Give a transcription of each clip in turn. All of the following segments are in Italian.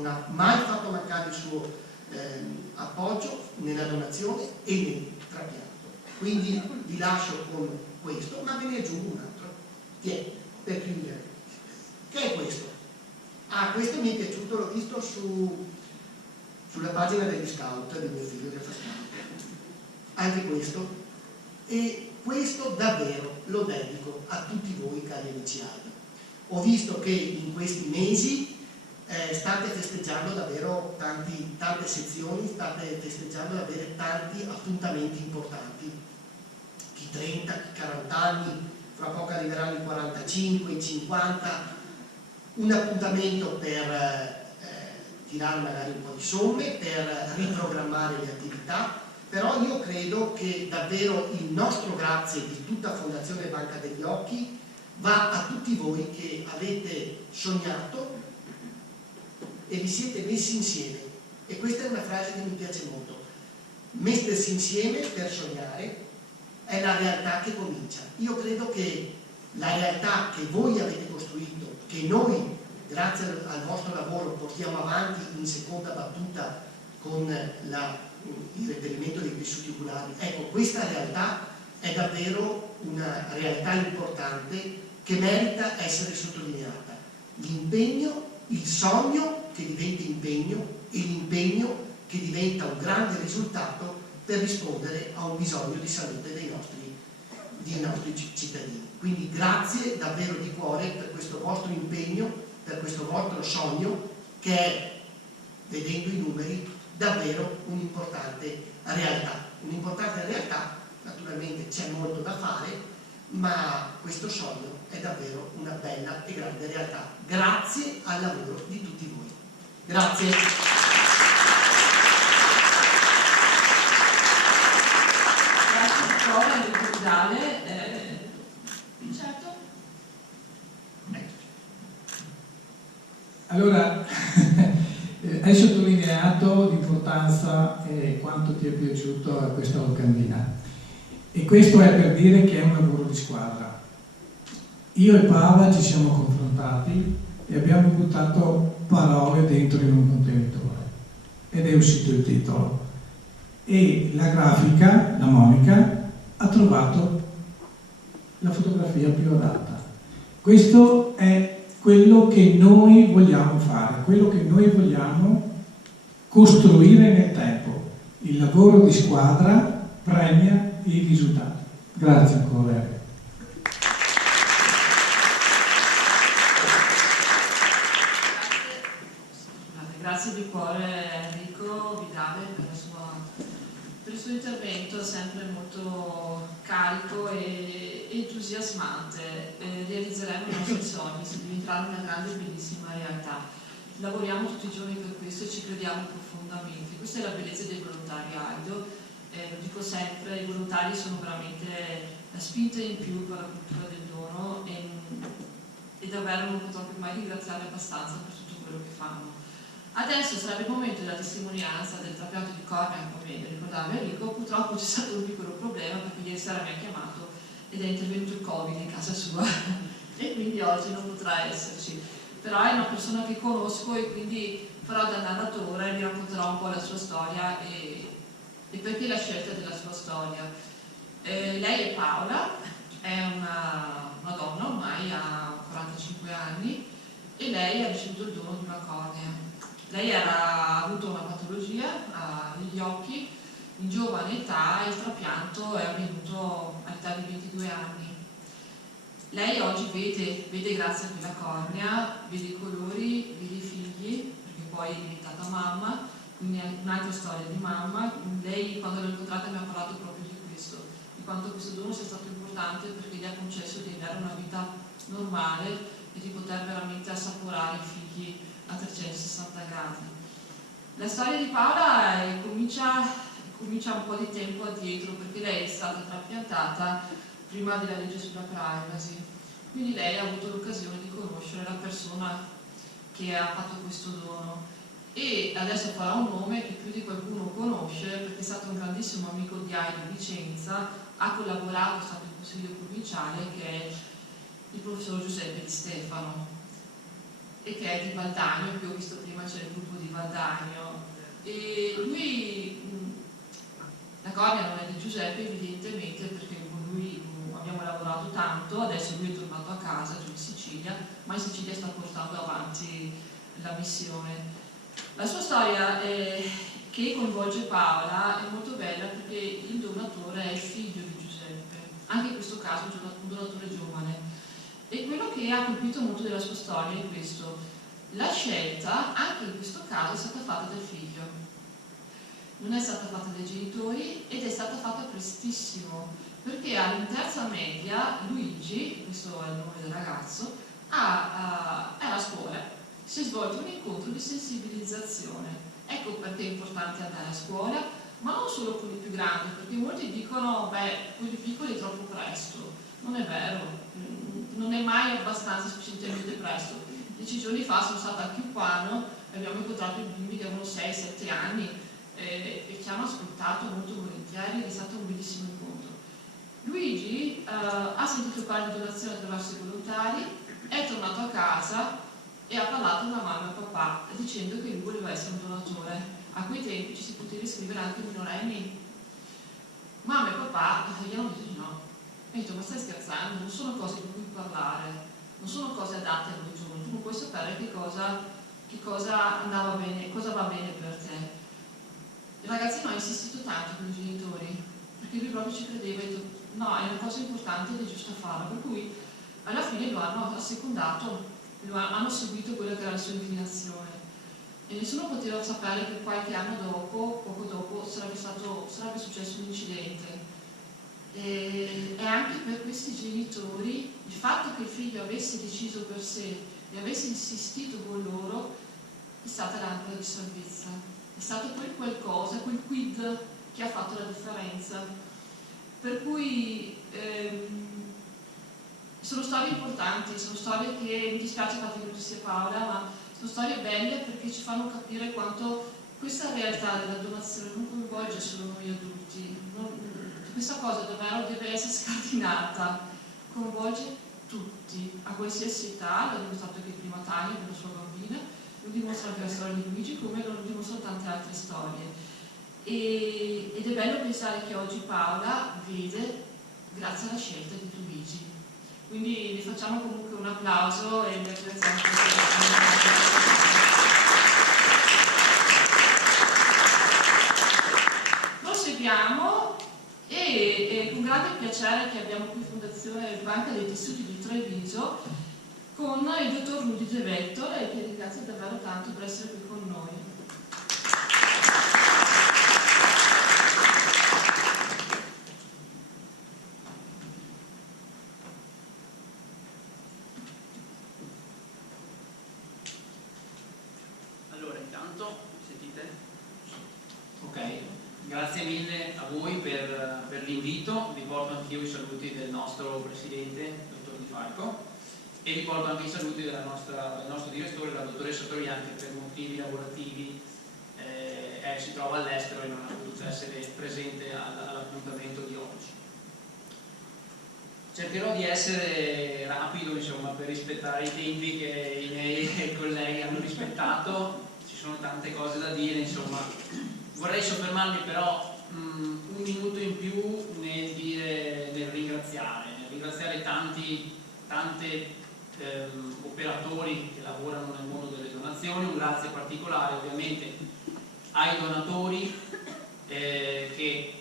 non ha mai fatto mancare il suo appoggio nella donazione e nel trapianto. Quindi vi lascio con questo, ma ve ne aggiungo un altro, che è per chiudere. Che è questo? Questo mi è piaciuto, l'ho visto sulla pagina degli scout di mio figlio che fa scout. Anche questo. E questo davvero lo dedico a tutti voi, cari amici AIDA. Ho visto che in questi mesi state festeggiando davvero tante sezioni, state festeggiando davvero tanti appuntamenti importanti. Chi 30, chi 40 anni, fra poco arriveranno i 45, i 50, un appuntamento per tirare magari un po' di somme, per riprogrammare le attività, però io credo che davvero il nostro grazie di tutta Fondazione Banca degli Occhi va a tutti voi che avete sognato e vi siete messi insieme. E questa è una frase che mi piace molto. Mettersi insieme per sognare è la realtà che comincia. Io credo che la realtà che voi avete costruito, che noi grazie al vostro lavoro portiamo avanti in seconda battuta con il reperimento dei tessuti oculari, ecco, questa realtà è davvero una realtà importante che merita essere sottolineata. L'impegno, il sogno che diventa impegno e l'impegno che diventa un grande risultato per rispondere a un bisogno di salute dei nostri cittadini. Quindi grazie davvero di cuore per questo vostro impegno, per questo vostro sogno che è, vedendo i numeri, davvero un'importante realtà. Un'importante realtà, naturalmente c'è molto da fare, ma questo sogno è davvero una bella e grande realtà. Grazie al lavoro di tutti voi. Grazie. Certo. Allora, hai sottolineato l'importanza e quanto ti è piaciuto questa locandina. E questo è per dire che è un lavoro di squadra. Io e Paola ci siamo confrontati e abbiamo buttato parole dentro in un contenitore ed è uscito il titolo. E la grafica, la Monica, ha trovato la fotografia più adatta. Questo è quello che noi vogliamo fare, quello che noi vogliamo costruire nel tempo. Il lavoro di squadra premia i risultati. Grazie ancora. Grazie di cuore Enrico Vidale per il suo intervento sempre molto carico e entusiasmante. Realizzeremo i nostri sogni, si diventerà una grande e bellissima realtà. Lavoriamo tutti i giorni per questo e ci crediamo profondamente. Questa è la bellezza dei volontari AIDO. Lo dico sempre, i volontari sono veramente la spinta in più per la cultura del dono e davvero non potrò più mai ringraziare abbastanza per tutto quello che fanno. Adesso sarebbe il momento della testimonianza del trapianto di cornea, come ricordava Enrico. Purtroppo c'è stato un piccolo problema perché ieri sera mi ha chiamato ed è intervenuto il Covid in casa sua e quindi oggi non potrà esserci. Però è una persona che conosco e quindi farò da narratore e vi racconterò un po' la sua storia e perché la scelta della sua storia. Lei è Paola, è una donna, ormai ha 45 anni e lei ha ricevuto il dono di una cornea. Lei ha avuto una patologia agli occhi in giovane età e il trapianto è avvenuto all'età di 22 anni. Lei oggi vede grazie a quella cornea, vede i colori, vede i figli, perché poi è diventata mamma, quindi è un'altra storia di mamma. Lei quando l'ho incontrata mi ha parlato proprio di questo, di quanto questo dono sia stato importante perché gli ha concesso di avere una vita normale e di poter veramente assaporare i figli a 360 gradi. La storia di Paola comincia un po' di tempo addietro perché lei è stata trapiantata prima della legge sulla privacy, quindi lei ha avuto l'occasione di conoscere la persona che ha fatto questo dono e adesso farà un nome che più di qualcuno conosce perché è stato un grandissimo amico di AIDO Vicenza, ha collaborato, è stato in consiglio provinciale, che è il professor Giuseppe Di Stefano e che è di Valdagno, che ho visto prima c'è il gruppo coetaneo e lui, la cornea non è di Giuseppe evidentemente perché con lui abbiamo lavorato tanto, adesso lui è tornato a casa giù in Sicilia, ma in Sicilia sta portando avanti la missione. La sua storia che coinvolge Paola è molto bella perché il donatore è il figlio di Giuseppe, anche in questo caso un donatore giovane. E quello che ha colpito molto della sua storia è questo: la scelta, anche in questo caso, è stata fatta dal figlio, non è stata fatta dai genitori ed è stata fatta prestissimo, perché in terza media Luigi, questo è il nome del ragazzo, è alla scuola. Si è svolto un incontro di sensibilizzazione. Ecco perché è importante andare a scuola, ma non solo con i più grandi, perché molti dicono, beh, con i piccoli è troppo presto. Non è vero, non è mai abbastanza sufficientemente presto. 10 giorni fa sono stata a Chiuppano e abbiamo incontrato i bimbi che avevano 6-7 anni e ci hanno ascoltato molto volentieri, è stato un bellissimo incontro. Luigi ha sentito parlare di donazione attraverso i volontari, è tornato a casa e ha parlato con la mamma e papà dicendo che lui voleva essere un donatore. A quei tempi ci si poteva iscrivere anche minorenni. Mamma e papà gli hanno detto di no. E ho detto, ma stai scherzando? Non sono cose di cui parlare, non sono cose adatte a noi giovani, tu non puoi sapere che cosa andava bene, cosa va bene per te. Il ragazzino ha insistito tanto con i genitori, perché lui proprio ci credeva e ha detto, no, è una cosa importante ed è giusto farla, per cui alla fine lo hanno assecondato, hanno seguito quella che era la sua inclinazione e nessuno poteva sapere che qualche anno dopo, poco dopo, sarebbe successo un incidente. E anche per questi genitori il fatto che il figlio avesse deciso per sé e avesse insistito con loro è stata l'anca di salvezza, è stato quel qualcosa, quel quid che ha fatto la differenza. Per cui sono storie importanti, sono storie che mi dispiace infatti che non ci sia Paola, ma sono storie belle perché ci fanno capire quanto questa realtà della donazione non coinvolge solo noi adulti, questa cosa davvero deve essere scardinata, coinvolge tutti, a qualsiasi età, l'ha dimostrato anche prima Tania con la sua bambina, lo dimostra anche la storia di Luigi, come lo dimostrano tante altre storie. Ed è bello pensare che oggi Paola vede grazie alla scelta di Luigi. Quindi vi facciamo comunque un applauso e vi apprezziamo. Proseguiamo e con grande piacere che abbiamo qui Fondazione Banca dei Tessuti di Treviso con il dottor Rudy De Vettor e che ringrazio davvero tanto per essere qui con noi. Grazie mille a voi per l'invito, vi porto anch'io i saluti del nostro presidente, dottor Di Falco, e vi porto anche i saluti del nostro direttore, la dottoressa Troian, che per motivi lavorativi si trova all'estero e non ha potuto essere presente all'appuntamento di oggi. Cercherò di essere rapido, insomma, per rispettare i tempi che i miei colleghi hanno rispettato. Ci sono tante cose da dire, insomma. Vorrei soffermarmi però un minuto in più nel ringraziare tanti operatori che lavorano nel mondo delle donazioni. Un grazie particolare ovviamente ai donatori che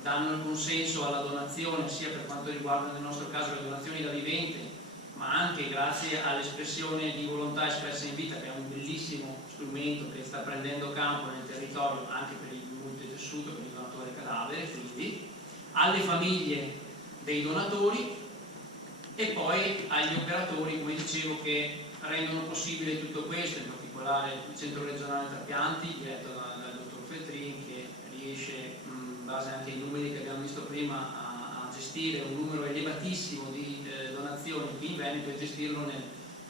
danno il consenso alla donazione, sia per quanto riguarda nel nostro caso le donazioni da vivente, ma anche grazie all'espressione di volontà espressa in vita, che è un bellissimo strumento che sta prendendo campo nel territorio anche per il multitessuto, per il donatore cadavere, quindi alle famiglie dei donatori e poi agli operatori, come dicevo, che rendono possibile tutto questo, in particolare il Centro Regionale Trapianti diretto dal dottor Feltrin, che riesce, in base anche ai numeri che abbiamo visto prima, a gestire un numero elevatissimo di donazioni qui in Veneto e gestirlo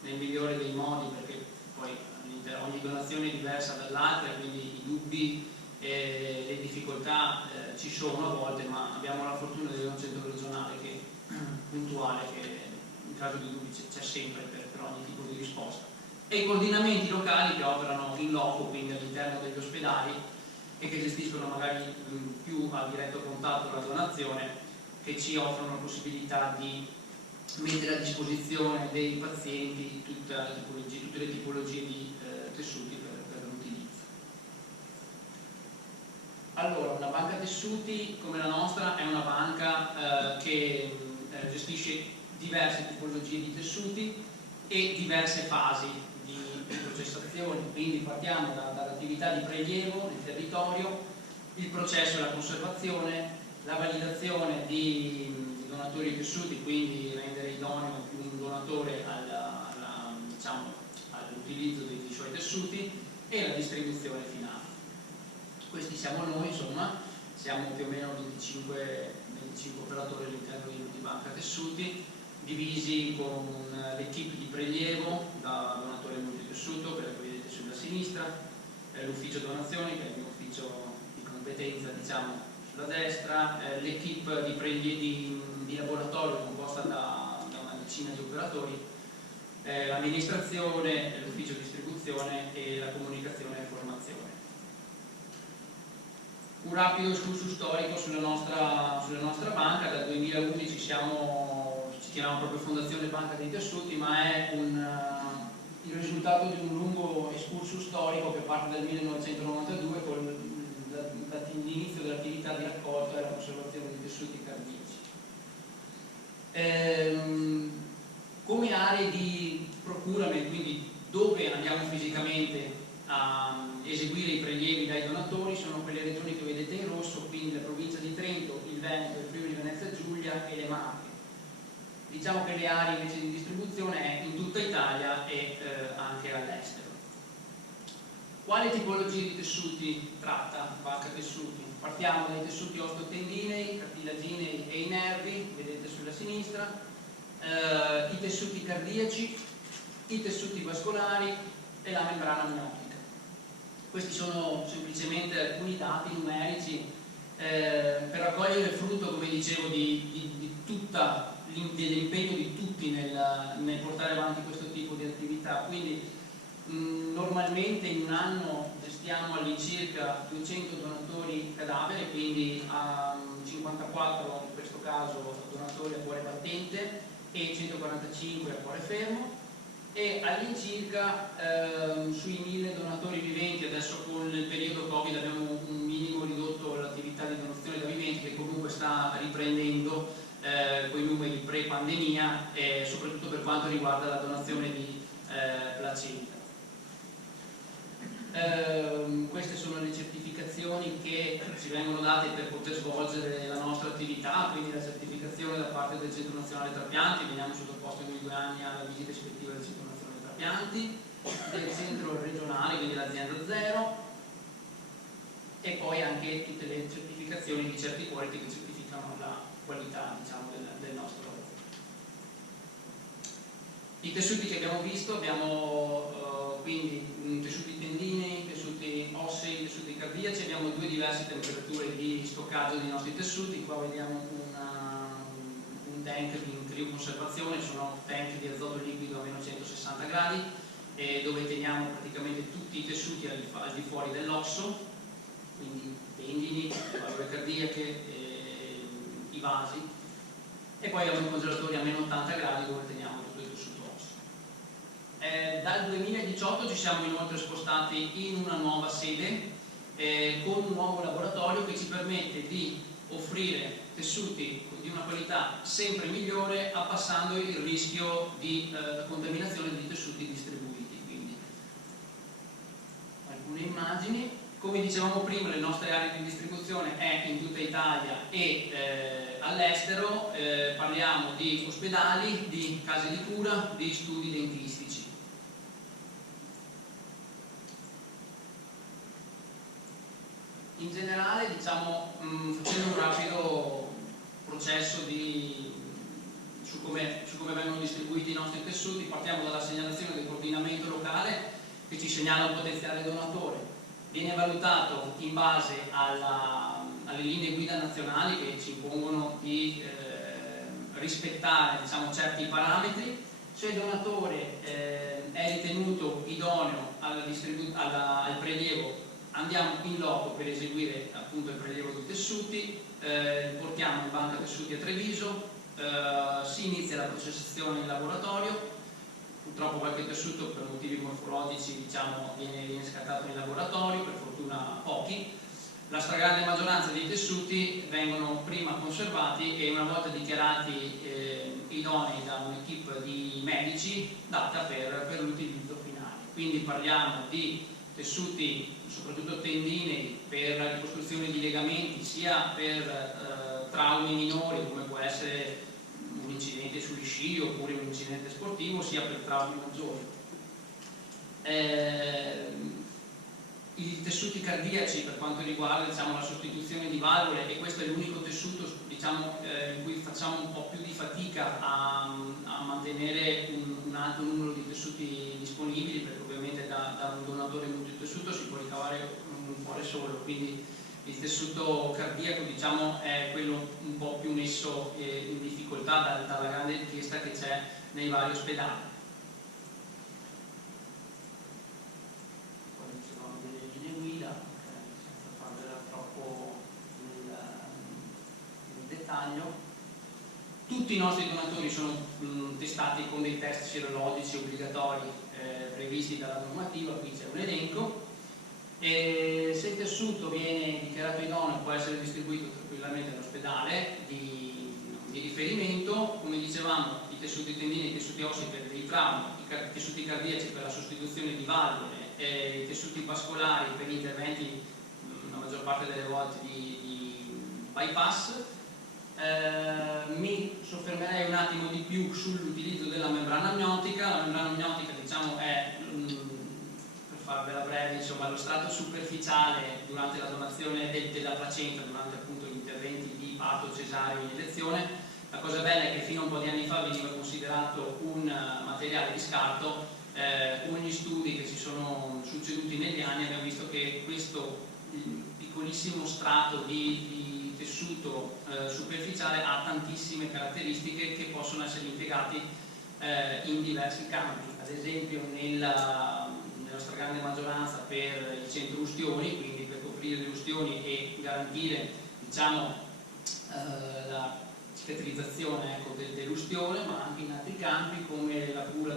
nel migliore dei modi, perché poi ogni donazione è diversa dall'altra, quindi i dubbi e le difficoltà ci sono a volte, ma abbiamo la fortuna di avere un centro regionale puntuale che in caso di dubbi c'è sempre per ogni tipo di risposta, e i coordinamenti locali che operano in loco, quindi all'interno degli ospedali, e che gestiscono magari più a diretto contatto con la donazione, che ci offrono la possibilità di mettere a disposizione dei pazienti tutte le tipologie di tessuti per l'utilizzo. Allora, una banca tessuti come la nostra è una banca che gestisce diverse tipologie di tessuti e diverse fasi di processazione, quindi partiamo dall'attività di prelievo nel territorio, il processo e la conservazione, la validazione di donatori di tessuti, quindi rendere idoneo un donatore all'utilizzo dei suoi tessuti, e la distribuzione finale. Questi siamo noi, insomma, siamo più o meno 25 operatori all'interno di banca tessuti, divisi con l'equipe di prelievo da donatore multitessuto, che vedete sulla sinistra, l'ufficio donazioni, che è il mio ufficio di competenza, diciamo, sulla destra, l'equipe di laboratorio composta da una decina di operatori, l'amministrazione, l'ufficio distribuzione e la comunicazione e formazione. Un rapido escursus storico sulla nostra banca. Dal 2011 ci chiamiamo proprio Fondazione Banca dei Tessuti, ma è il risultato di un lungo escursus storico che parte dal 1992 con l'inizio dell'attività di raccolta e la conservazione di tessuti cardiaci. Come aree di procurement, quindi dove andiamo fisicamente a eseguire i prelievi dai donatori, sono quelle regioni che vedete in rosso, quindi la provincia di Trento, il Veneto, il Friuli Venezia Giulia e le Marche. Diciamo che le aree invece di distribuzione è in tutta Italia e anche all'estero. Quale tipologie di tessuti tratta Banca Tessuti? Partiamo dai tessuti osteotendinei, cartilaginei e i nervi, vedete sulla sinistra, i tessuti cardiaci, i tessuti vascolari e la membrana amniotica. Questi sono semplicemente alcuni dati numerici per raccogliere il frutto, come dicevo, dell'impegno di tutti nel portare avanti questo tipo di attività. Quindi normalmente in un anno gestiamo all'incirca 200 donatori cadavere, quindi a 54 in questo caso donatori a cuore battente e 145 a cuore fermo, e all'incirca sui 1000 donatori viventi. Adesso con il periodo Covid abbiamo un minimo ridotto l'attività di donazione da viventi, che comunque sta riprendendo quei numeri pre-pandemia, soprattutto per quanto riguarda la donazione di placenta. Queste sono le certificazioni che ci vengono date per poter svolgere la nostra attività, quindi la certificazione da parte del Centro Nazionale Trapianti, veniamo sottoposti ogni 2 anni alla visita ispettiva del Centro Nazionale Trapianti, del centro regionale, quindi l'azienda zero, e poi anche tutte le certificazioni di certi quality che certificano la qualità, diciamo, del nostro lavoro. I tessuti che abbiamo visto, abbiamo quindi tessuti tendinei, tessuti ossei, tessuti cardiaci, abbiamo 2 diverse temperature di stoccaggio dei nostri tessuti. Qua vediamo un tank di crioconservazione, sono tank di azoto liquido a meno 160 gradi, dove teniamo praticamente tutti i tessuti al di fuori dell'osso, quindi tendini, le valvole cardiache, i vasi, e poi abbiamo congelatori a meno 80 gradi dove teniamo tutto il tessuto osseo. Dal 2018 ci siamo inoltre spostati in una nuova sede con un nuovo laboratorio che ci permette di offrire tessuti di una qualità sempre migliore, abbassando il rischio di contaminazione di tessuti distribuiti. Quindi alcune immagini. Come dicevamo prima, le nostre aree di distribuzione è in tutta Italia e all'estero. Parliamo di ospedali, di case di cura, di studi dentistici. In generale, diciamo, facendo un rapido processo su come vengono distribuiti i nostri tessuti, partiamo dalla segnalazione del coordinamento locale che ci segnala un potenziale donatore. Viene valutato in base alle linee guida nazionali che ci impongono di rispettare, diciamo, certi parametri. Se il donatore è ritenuto idoneo al prelievo, andiamo in loco per eseguire appunto il prelievo dei tessuti, portiamo in banca tessuti a Treviso, si inizia la processazione in laboratorio. Purtroppo qualche tessuto per motivi morfologici viene scattato in laboratorio, per fortuna pochi. La stragrande maggioranza dei tessuti vengono prima conservati e una volta dichiarati idonei da un'equipe di medici, data per l'utilizzo finale. Quindi parliamo di tessuti soprattutto tendinei per la ricostruzione di legamenti, sia per traumi minori come può essere un incidente sugli sci oppure un incidente sportivo, sia per traumi maggiori. I tessuti cardiaci, per quanto riguarda la sostituzione di valvole, e questo è l'unico tessuto in cui facciamo un po' più di fatica a mantenere un alto numero di tessuti disponibili, perché ovviamente da un donatore multitessuto si può ricavare un cuore solo, quindi il tessuto cardiaco è quello un po' più messo in difficoltà dalla grande richiesta che c'è nei vari ospedali. Tutti i nostri donatori sono testati con dei test sierologici obbligatori previsti dalla normativa, qui c'è un elenco, e se il tessuto viene dichiarato idoneo può essere distribuito tranquillamente all'ospedale di riferimento. Come dicevamo, i tessuti tendinei, i tessuti ossei per i traumi, i tessuti cardiaci per la sostituzione di valvole, i tessuti vascolari per gli interventi, la maggior parte delle volte di bypass. Mi soffermerei un attimo di più sull'utilizzo della membrana amniotica. La membrana amniotica è, per farvela breve, lo strato superficiale durante la donazione della placenta, durante appunto gli interventi di parto, cesareo e iniezione. La cosa bella è che fino a un po' di anni fa veniva considerato un materiale di scarto. Con gli studi che si sono succeduti negli anni abbiamo visto che questo piccolissimo strato di tessuto superficiale ha tantissime caratteristiche che possono essere impiegati in diversi campi, ad esempio nella stragrande maggioranza per i centro-ustioni, quindi per coprire le ustioni e garantire la cicatrizzazione dell'ustione, ma anche in altri campi come la cura